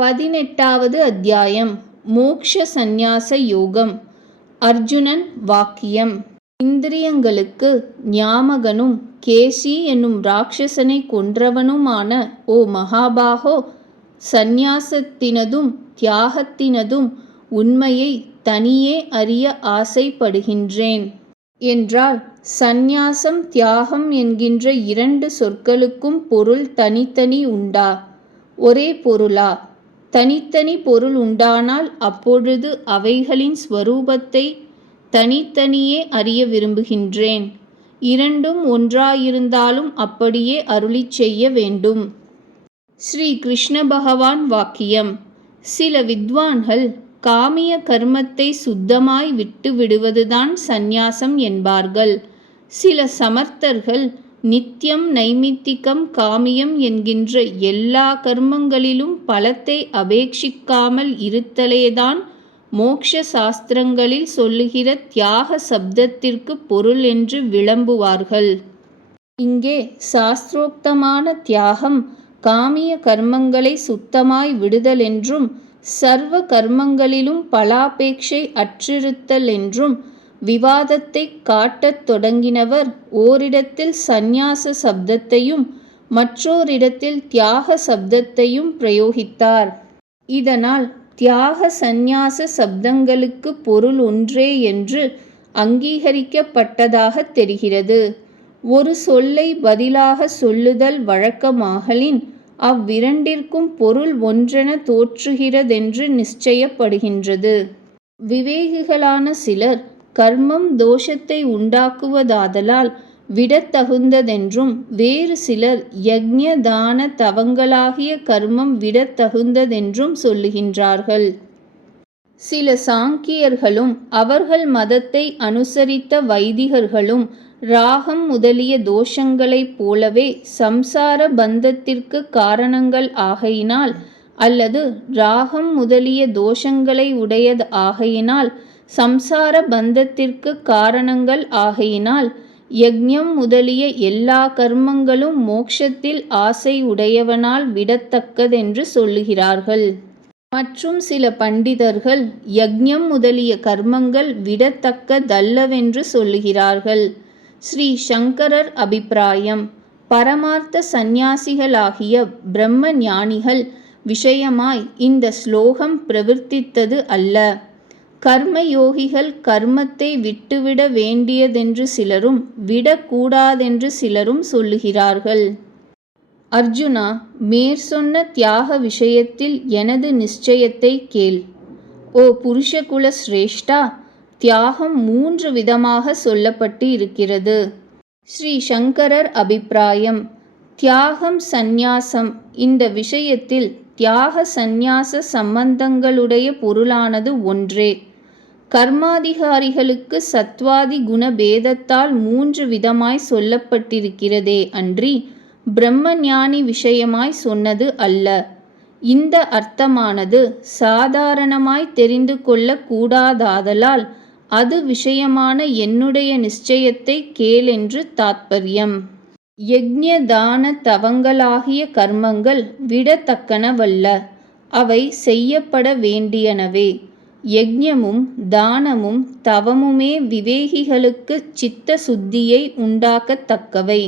18வது அத்தியாயம் மோக்ஷ சந்நியாச யோகம். அர்ஜுனன் வாக்கியம். இந்திரியங்களுக்கு ஞாமகனும் கேசி என்னும் ராட்சசனை கொன்றவனுமான ஓ மகாபாகோ, சந்நியாசத்தினதும் தியாகத்தினதும் உண்மையை தனியே அறிய ஆசைப்படுகின்றேன் என்றால், சந்நியாசம் தியாகம் என்கின்ற இரண்டு சொற்களுக்கும் பொருள் தனித்தனி உண்டா, ஒரே பொருளா? தனித்தனி பொருள் உண்டானால் அப்பொழுது அவைகளின் ஸ்வரூபத்தை தனித்தனியே அறிய விரும்புகின்றேன். இரண்டும் ஒன்றாயிருந்தாலும் அப்படியே அருளிச் செய்ய வேண்டும். ஸ்ரீ கிருஷ்ண பகவான் வாக்கியம். சில வித்வான்கள் காமிய கர்மத்தை சுத்தமாய் விட்டு விடுவதுதான் சந்நியாசம் என்பார்கள். சில சமர்த்தர்கள் நித்தியம் நைமித்திகம் காமியம் என்கின்ற எல்லா கர்மங்களிலும் பலத்தை அபேட்சிக்காமல் இருத்தலேதான் மோக்ஷ சாஸ்திரங்களில் சொல்லுகிற தியாக சப்தத்திற்கு பொருள் என்று விளம்புவார்கள். இங்கே சாஸ்திரோக்தமான தியாகம் காமிய கர்மங்களை சுத்தமாய் விடுதல் என்றும், சர்வ கர்மங்களிலும் பலாபேட்சை அற்றிருத்தல் என்றும் விவாதத்தை காட்டத் தொடங்கினவர் ஓரிடத்தில் சந்நியாச சப்தத்தையும் மற்றோரிடத்தில் தியாக சப்தத்தையும் பிரயோகித்தார். இதனால் தியாக சந்நியாச சப்தங்களுக்கு பொருள் ஒன்றே என்று அங்கீகரிக்கப்பட்டதாக தெரிகிறது. ஒரு சொல்லை பதிலாக சொல்லுதல் வழக்கமாகலின் அவ்விரண்டிற்கும் பொருள் ஒன்றென தோற்றுகிறதென்று நிச்சயப்படுகின்றது. விவேகிகளான சிலர் கர்மம் தோஷத்தை உண்டாக்குவதாதலால் விடத்தகுந்ததென்றும், வேறு சிலர் யக்ஞ தான தவங்களாகிய கர்மம் விடத்தகுந்ததென்றும் சொல்லுகின்றார்கள். சில சாங்கியர்களும் அவர்கள் மதத்தை அனுசரித்த வைதிகர்களும் ராகம் முதலிய தோஷங்களைப் போலவே சம்சார பந்தத்திற்கு காரணங்கள் ஆகையினால், அல்லது ராகம் முதலிய தோஷங்களை உடையது ஆகையினால் சம்சார பந்தத்திற்கு காரணங்கள் ஆகையினால் யக்ஞம் முதலிய எல்லா கர்மங்களும் மோக்ஷத்தில் ஆசை உடையவனால் விடத்தக்கதென்று சொல்லுகிறார்கள். மற்றும் சில பண்டிதர்கள் யக்ஞம் முதலிய கர்மங்கள் விடத்தக்கதல்லவென்று சொல்லுகிறார்கள். ஸ்ரீ சங்கரர் அபிப்பிராயம். பரமார்த்த சந்நியாசிகளாகிய பிரம்ம ஞானிகள் விஷயமாய் இந்த ஸ்லோகம் பிரவர்த்தித்தது அல்ல. கர்மயோகிகள் கர்மத்தை விட்டுவிட வேண்டியதென்று சிலரும் விடக்கூடாதென்று சிலரும் சொல்லுகிறார்கள். அர்ஜுனா, மேற்சொன்ன தியாக விஷயத்தில் எனது நிச்சயத்தை கேள். ஓ புருஷகுல சிரேஷ்டா, தியாகம் 3 விதமாக சொல்லப்பட்டு இருக்கிறது. ஸ்ரீ சங்கரர் அபிப்பிராயம். தியாகம் சந்நியாசம் இந்த விஷயத்தில் தியாக சந்நியாச சம்பந்தங்களுடைய பொருளானது ஒன்றே. கர்மாதிகாரிகளுக்கு சத்வாதி குண பேதத்தால் 3 விதமாய் சொல்லப்பட்டிருக்கிறதே அன்றி பிரம்ம ஞானி விஷயமாய் சொன்னது அல்ல. இந்த அர்த்தமானது சாதாரணமாய் தெரிந்து கொள்ள கூடாதாதலால் அது விஷயமான என்னுடைய நிச்சயத்தை கேளென்று தாத்பரியம். யக்ஞ தான தவங்களாகிய கர்மங்கள் விடத்தக்கனவல்ல, அவை செய்யப்பட வேண்டியனவே. யக்ஞமும் தானமும் தவமுமே விவேகிகளுக்கு சித்த சுத்தியை உண்டாக்கத்தக்கவை.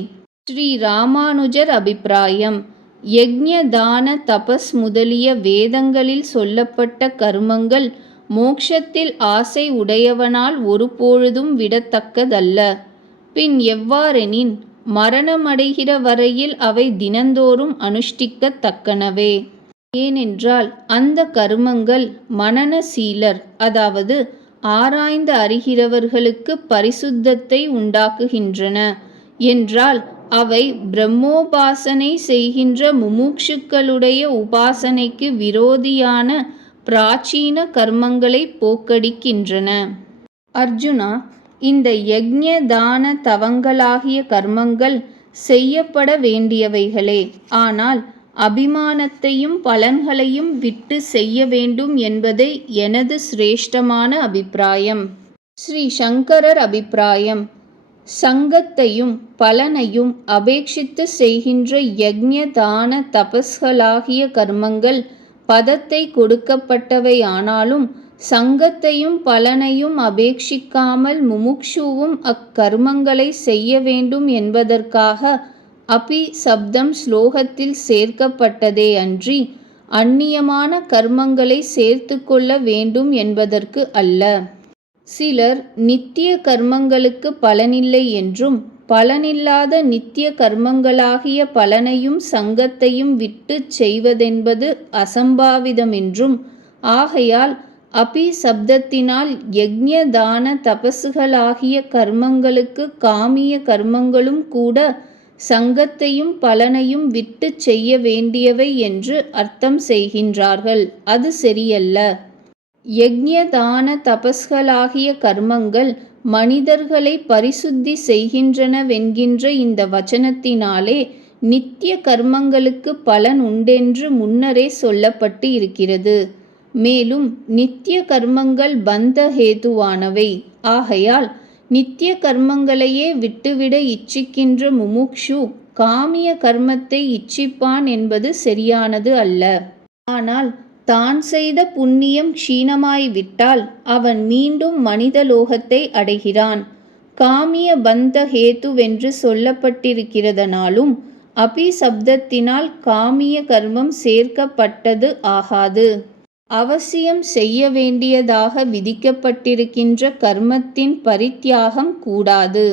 ஸ்ரீ ராமானுஜர் அபிப்பிராயம். யக்ஞ தான தபஸ் முதலிய வேதங்களில் சொல்லப்பட்ட கர்மங்கள் மோக்ஷத்தில் ஆசை உடையவனால் ஒருபொழுதும் விடத்தக்கதல்ல. பின் எவ்வாறெனின், மரணமடைகிற வரையில் அவை தினந்தோறும் அனுஷ்டிக்கத்தக்கனவே. ஏனென்றால் அந்த கர்மங்கள் மனனசீலர், அதாவது ஆராய்ந்து அறிகிறவர்களுக்கு பரிசுத்தத்தை உண்டாக்குகின்றன என்றால், அவை பிரம்மோபாசனை செய்கின்ற முமுட்சுக்களுடைய உபாசனைக்கு விரோதியான பிராச்சீன கர்மங்களை போக்கடிக்கின்றன. அர்ஜுனா, இந்த யக்ஞ தான தவங்களாகிய கர்மங்கள் செய்யப்பட வேண்டியவைகளே. ஆனால் அபிமானத்தையும் பலன்களையும் விட்டு செய்ய வேண்டும் என்பதே எனது சிரேஷ்டமான அபிப்பிராயம். ஸ்ரீ சங்கரர் அபிப்பிராயம். சங்கத்தையும் பலனையும் அபேட்சித்து செய்கின்ற யக்ஞ தான தபஸ்களாகிய கர்மங்கள் பதத்தை கொடுக்கப்பட்டவை ஆனாலும் சங்கத்தையும் பலனையும் அபேட்சிக்காமல் முமுக்ஷுவும் அக்கர்மங்களை செய்ய வேண்டும் என்பதற்காக அபி சப்தம் ஸ்லோகத்தில் சேர்க்கப்பட்டதே அன்றி அந்நியமான கர்மங்களை சேர்த்து கொள்ள வேண்டும் என்பதற்கு அல்ல. சிலர் நித்திய கர்மங்களுக்கு பலனில்லை என்றும் பலனில்லாத நித்திய கர்மங்களாகிய பலனையும் சங்கத்தையும் விட்டு செய்வதென்பது அசம்பாவிதமென்றும் ஆகையால் அபி சப்தத்தினால் யக்ஞ தான தபசுகளாகிய கர்மங்களுக்கு காமிய கர்மங்களும் கூட சங்கத்தையும் பலனையும் விட்டு செய்ய வேண்டியவை என்று அர்த்தம் செய்கின்றார்கள். அது சரியல்ல. யக்ஞ தான தபஸ்களாகிய கர்மங்கள் மனிதர்களை பரிசுத்தி செய்கின்றனவென்கின்ற இந்த வச்சனத்தினாலே நித்திய கர்மங்களுக்கு பலன் உண்டென்று முன்னரே சொல்லப்பட்டு இருக்கிறது. மேலும் நித்திய கர்மங்கள் பந்த ஹேதுவானவை. ஆகையால் நித்திய கர்மங்களையே விட்டுவிட இச்சிக்கின்ற முமுக்ஷு காமிய கர்மத்தை இச்சிப்பான் என்பது சரியானது அல்ல. ஆனால் தான் செய்த புண்ணியம் க்ஷீணமாய்விட்டால் அவன் மீண்டும் மனிதலோகத்தை அடைகிறான். காமிய பந்த ஹேத்துவென்று சொல்லப்பட்டிருக்கிறதனாலும் அபி சப்தத்தினால் காமிய கர்மம் சேர்க்கப்பட்டது ஆகாது. அவசியம் செய்ய வேண்டியதாக விதிக்கப்பட்டிருக்கின்ற கர்மத்தின் பரித்தியாகம் கூடாது.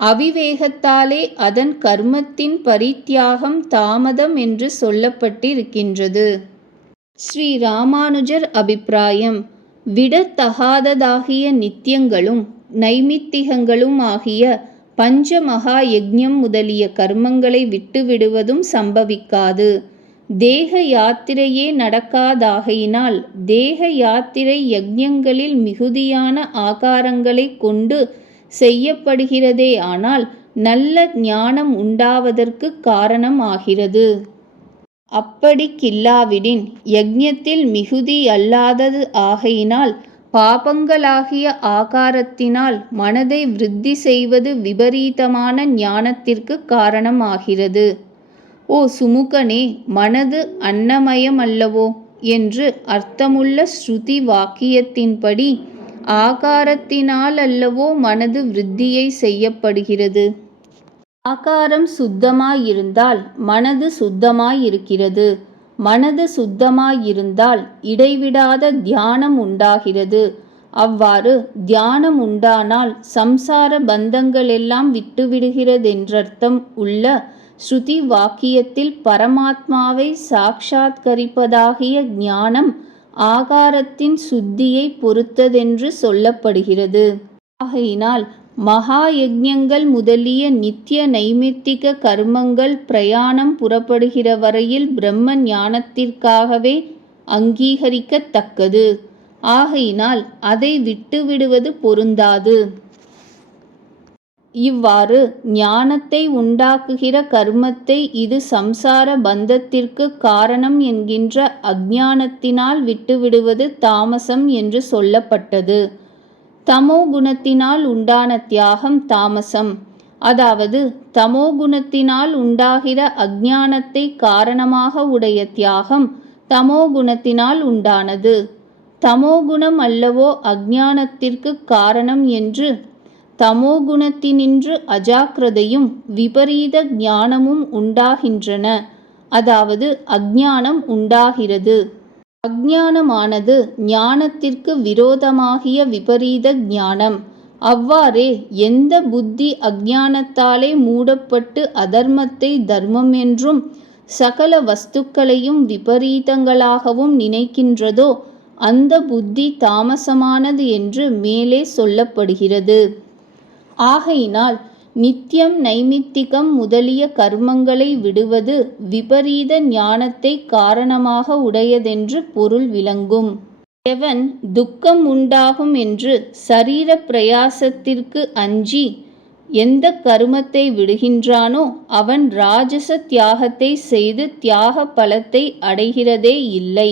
அவிவேகத்தாலே அதன் கர்மத்தின் பரித்தியாகம் தாமதம் என்று சொல்லப்பட்டிருக்கின்றது. ஸ்ரீ ராமானுஜர் அபிப்பிராயம்: விடத்தகாததாகிய நித்தியங்களும் நைமித்திகங்களும் ஆகிய பஞ்ச மகா யஜ்ஞம் முதலிய கர்மங்களை விட்டுவிடுவதும் சம்பவிக்காது. தேக யாத்திரையே நடக்காதாகையினால் தேக யாத்திரை யஜ்ஞங்களில் மிகுதியான ஆகாரங்களை கொண்டு செய்யப்படுகிறதே ஆனால் நல்ல ஞானம் உண்டாவதற்கு காரணம் ஆகிறது. அப்படிக்கில்லாவிடின் யஜ்ஞத்தில் மிகுதி அல்லாதது ஆகையினால் பாபங்களாகிய ஆகாரத்தினால் மனதை விருத்தி செய்வது விபரீதமான ஞானத்திற்கு காரணம் ஆகிறது. ஓ சுமுகனே, மனது அன்னமயமல்லவோ என்று அர்த்தமுள்ள ஸ்ருதி வாக்கியத்தின்படி ஆகாரத்தினால் அல்லவோ மனது விருத்தியை செய்யப்படுகிறது. ஆகாரம் சுத்தமாயிருந்தால் மனது சுத்தமாயிருக்கிறது. மனது சுத்தமாயிருந்தால் இடைவிடாத தியானம் உண்டாகிறது. அவ்வாறு தியானம் உண்டானால் சம்சார பந்தங்களெல்லாம் விட்டுவிடுகிறதென்றர்த்தம் உள்ள ஸ்ருதி வாக்கியத்தில் பரமாத்மாவை சாட்சாத்கரிப்பதாகிய ஞானம் ஆகாரத்தின் சுத்தியை பொறுத்ததென்று சொல்லப்படுகிறது. ஆகையினால் மகா யஜ்ஞங்கள் முதலிய நித்திய நைமித்திக கர்மங்கள் பிரயாணம் புறப்படுகிற வரையில் பிரம்ம ஞானத்திற்காகவே அங்கீகரிக்கத்தக்கது. ஆகையினால் அதை விட்டுவிடுவது பொருந்தாது. இவ்வாறு ஞானத்தை உண்டாக்குகிற கர்மத்தை இது சம்சார பந்தத்திற்கு காரணம் என்கின்ற அஞ்ஞானத்தினால் விட்டுவிடுவது தாமசம் என்று சொல்லப்பட்டது. தமோ குணத்தினால் உண்டான தியாகம் தாமசம். அதாவது தமோ குணத்தினால் உண்டாகிற அஞ்ஞானத்தை காரணமாக உடைய தியாகம் தமோ குணத்தினால் உண்டானது. தமோகுணம் அல்லவோ அஞ்ஞானத்திற்கு காரணம் என்று தமோகுணத்தினின்று அஜாக்கிரதையும் விபரீத ஞானமும் உண்டாகின்றன. அதாவது அஞ்ஞானம் உண்டாகிறது. அஞ்ஞானமானது ஞானத்திற்கு விரோதமாகிய விபரீத ஞானம். அவ்வாறே எந்த புத்தி அஞ்ஞானத்தாலே மூடப்பட்டு அதர்மத்தை தர்மம் என்றும் சகல வஸ்துக்களையும் விபரீதங்களாகவும் நினைக்கின்றதோ அந்த புத்தி தாமசமானது என்று மேலே சொல்லப்படுகிறது. ஆகையினால் நித்தியம் நைமித்திகம் முதலிய கர்மங்களை விடுவது விபரீத ஞானத்தை காரணமாக உடையதென்று பொருள் விளங்கும். எவன் துக்கம் உண்டாகும் என்று சரீர பிரயாசத்திற்கு அஞ்சி எந்த கருமத்தை விடுகின்றானோ அவன் ராஜச தியாகத்தை செய்து தியாக பலத்தை அடைகிறதே இல்லை.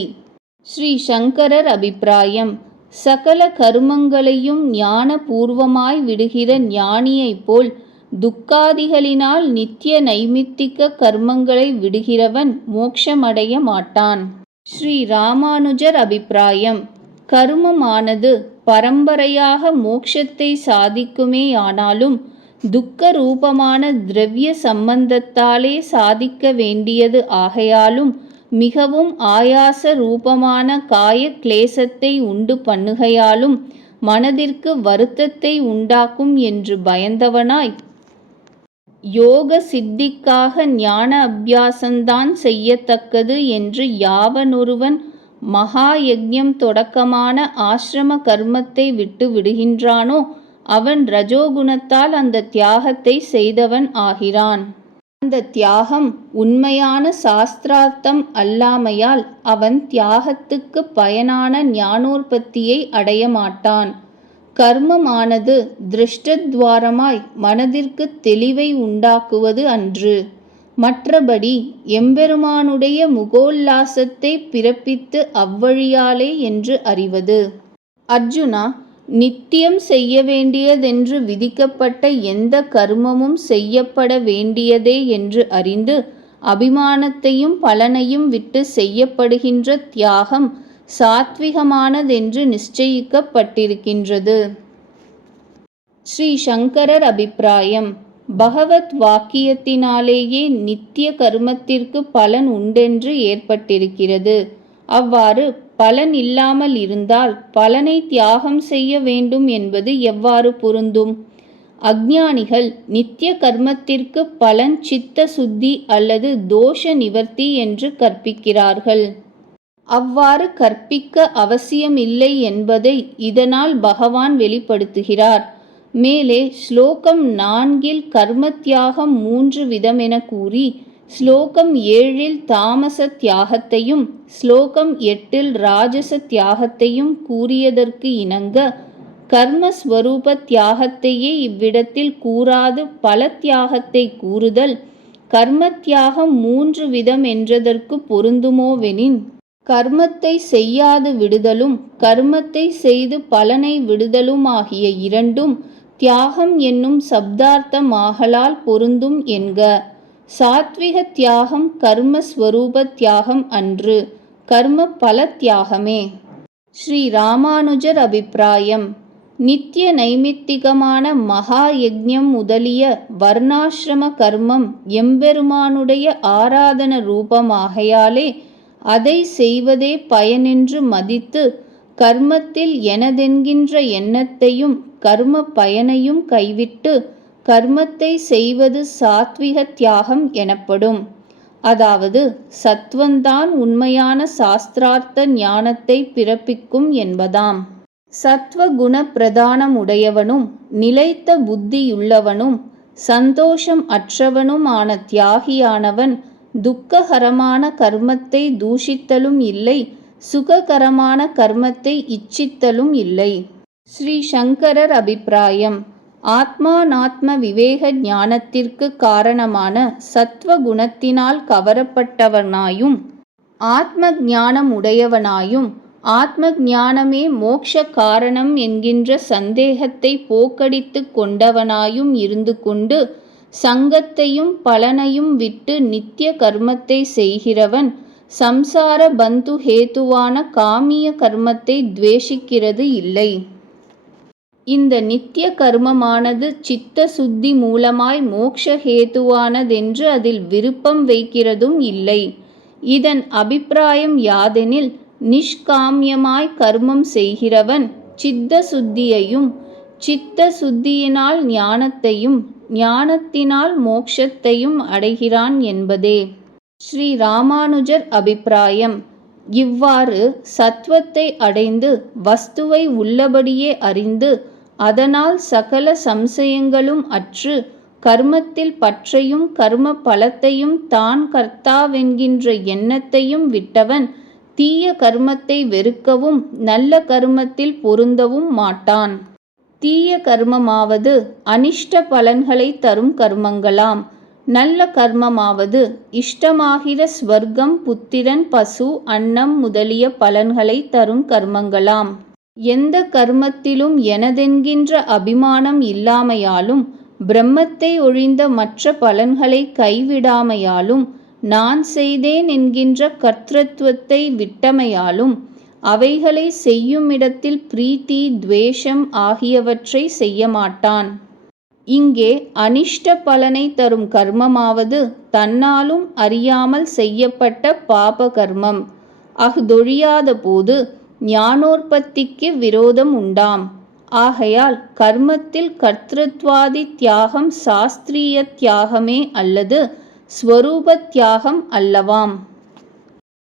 ஸ்ரீ சங்கரர் அபிப்பிராயம்: சகல கருமங்களையும் ஞான பூர்வமாய் விடுகிற ஞானியைப் போல் துக்காதிகளினால் நித்திய நைமித்திக கர்மங்களை விடுகிறவன் மோட்சமடைய மாட்டான். ஸ்ரீ ராமானுஜர் அபிப்பிராயம்: கருமமானது பரம்பரையாக மோட்சத்தை சாதிக்குமேயானாலும் துக்க ரூபமான திரவிய சம்பந்தத்தாலே சாதிக்க வேண்டியது ஆகையாலும் மிகவும் ஆயாச ரூபமான காய கிளேசத்தை உண்டு பண்ணுகையாலும் மனதிற்கு வருத்தத்தை உண்டாக்கும் என்று பயந்தவனாய், யோக சித்திக்காக ஞான அபியாசந்தான் செய்யத்தக்கது என்று யாவனொருவன் மகா யஜ்ஞம் தொடக்கமான ஆசிரம கர்மத்தை விட்டு விடுகின்றானோ அவன் ரஜோகுணத்தால் அந்த தியாகத்தை செய்தவன் ஆகிறான். அந்த தியாகம் உண்மையான சாஸ்திரார்த்தம் அல்லாமையால் அவன் தியாகத்துக்கு பயனான ஞானோற்பத்தியை அடைய மாட்டான். கர்மமானது திருஷ்டத்வாரமாய் மனதிற்கு தெளிவை உண்டாக்குவது அன்று, மற்றபடி எம்பெருமானுடைய முகோல்லாசத்தை பிறப்பித்து அவ்வழியாலே என்று அறிவது. அர்ஜுனா, நித்தியம் செய்ய வேண்டியதென்று விதிக்கப்பட்ட எந்த கர்மமும் செய்யப்பட வேண்டியதே என்று அறிந்து அபிமானத்தையும் பலனையும் விட்டு செய்யப்படுகின்ற தியாகம் சாத்விகமானதென்று நிச்சயிக்கப்பட்டிருக்கின்றது. ஸ்ரீ சங்கரர் அபிப்பிராயம்: பகவத் வாக்கியத்தினாலேயே நித்திய கர்மத்திற்கு பலன் உண்டென்று ஏற்பட்டிருக்கிறது. அவ்வாறு பலன் இல்லாமல் இருந்தால் பலனை தியாகம் செய்ய வேண்டும் என்பது எவ்வாறு பொருந்தும்? அஞ்ஞானிகள் நித்திய கர்மத்திற்கு பலன் சித்த சுத்தி அல்லது தோஷ நிவர்த்தி என்று கற்பிக்கிறார்கள். அவ்வாறு கற்பிக்க அவசியமில்லை என்பதை இதனால் பகவான் வெளிப்படுத்துகிறார். மேலே ஸ்லோகம் 4 கர்ம தியாகம் 3 விதமென கூறி ஸ்லோகம் 7 தாமச தியாகத்தையும் ஸ்லோகம் 8 ராஜச தியாகத்தையும் கூறியதற்கு இணங்க கர்மஸ்வரூப தியாகத்தையே இவ்விடத்தில் கூறாது பல தியாகத்தை கூறுதல் கர்ம தியாகம் 3 விதம் என்றதற்கு பொருந்துமோவெனின், கர்மத்தை செய்யாது விடுதலும் கர்மத்தை செய்து பலனை விடுதலுமாகிய இரண்டும் தியாகம் என்னும் சப்தார்த்தமாகலால் பொருந்தும் என்க. சாத்விக தியாகம் கர்மஸ்வரூப தியாகம் அன்று, கர்ம பல தியாகமே. ஸ்ரீ ராமானுஜர் அபிப்பிராயம்: நித்திய நைமித்திகமான மகா யஜ்ஞம் முதலிய வர்ணாசிரம கர்மம் எம்பெருமானுடைய ஆராதன ரூபமாகையாலே அதை செய்வதே பயனென்று மதித்து கர்மத்தில் எனதென்கின்ற எண்ணத்தையும் கர்ம பயனையும் கைவிட்டு கர்மத்தை செய்வது சாத்விக தியாகம் எனப்படும். அதாவது சத்வந்தான் உண்மையான சாஸ்திரார்த்த ஞானத்தை பிறப்பிக்கும் என்பதாம். சத்வகுண பிரதானம் உடையவனும் நிலைத்த புத்தியுள்ளவனும் சந்தோஷம் அற்றவனுமான தியாகியானவன் துக்ககரமான கர்மத்தை தூஷித்தலும் இல்லை, சுககரமான கர்மத்தை இச்சித்தலும் இல்லை. ஸ்ரீ சங்கரர் அபிப்பிராயம்: ஆத்மானாத்ம விவேக ஞானத்திற்கு காரணமான சத்வகுணத்தினால் கவரப்பட்டவனாயும் ஆத்ம ஞானம் உடையவனாயும் ஆத்ம ஞானமே மோக்ஷ காரணம் என்கின்ற சந்தேகத்தை போக்கடித்து கொண்டவனாயும் இருந்து கொண்டு சங்கத்தையும் பலனையும் விட்டு நித்திய கர்மத்தை செய்கிறவன் சம்சார பந்து ஹேத்துவான காமிய கர்மத்தை துவேஷிக்கிறது இல்லை. இந்த நித்திய கர்மமானது சித்த சுத்தி மூலமாய் மோக்ஷ ஹேத்துவானதென்று அதில் விருப்பம் வைக்கிறதும் இல்லை. இதன் அபிப்பிராயம் யாதெனில், நிஷ்காமியமாய் கர்மம் செய்கிறவன் சித்த சுத்தியையும் சித்த சுத்தியினால் ஞானத்தையும் ஞானத்தினால் மோக்ஷத்தையும் அடைகிறான் என்பதே. ஸ்ரீ ராமானுஜர் அபிப்பிராயம்: இவ்வாறு சத்வத்தை அடைந்து வஸ்துவை உள்ளபடியே அறிந்து அதனால் சகல சம்சயங்களும் அற்று கர்மத்தில் பற்றையும் கர்ம பலத்தையும் தான் கர்த்தாவென்கின்ற எண்ணத்தையும் விட்டவன் தீய கர்மத்தை வெறுக்கவும் நல்ல கர்மத்தில் பொருந்தவும் மாட்டான். தீய கர்மமாவது அனிஷ்ட பலன்களை தரும் கர்மங்களாம். நல்ல கர்மமாவது இஷ்டமாகிற ஸ்வர்க்கம், புத்திரன், பசு, அன்னம் முதலிய பலன்களை தரும் கர்மங்களாம். எந்த கர்மத்திலும் எனதென்கின்ற அபிமானம் இல்லாமையாலும் பிரம்மத்தை ஒழிந்த மற்ற பலன்களை கைவிடாமையாலும் நான் செய்தேன் என்கின்ற கர்த்தத்துவத்தை விட்டமையாலும் அவைகளை செய்யுமிடத்தில் பிரீத்தி துவேஷம் ஆகியவற்றை செய்ய மாட்டான். இங்கே அனிஷ்ட பலனை தரும் கர்மமாவது தன்னாலும் அறியாமல் செய்யப்பட்ட பாப கர்மம். அஃதொழியாத போது ஞானோற்பத்திக்கு விரோதம் உண்டாம். ஆகையால் கர்மத்தில் கர்த்திருவாதி தியாகம் சாஸ்திரிய தியாகமே அல்லது ஸ்வரூப தியாகம் அல்லவாம்.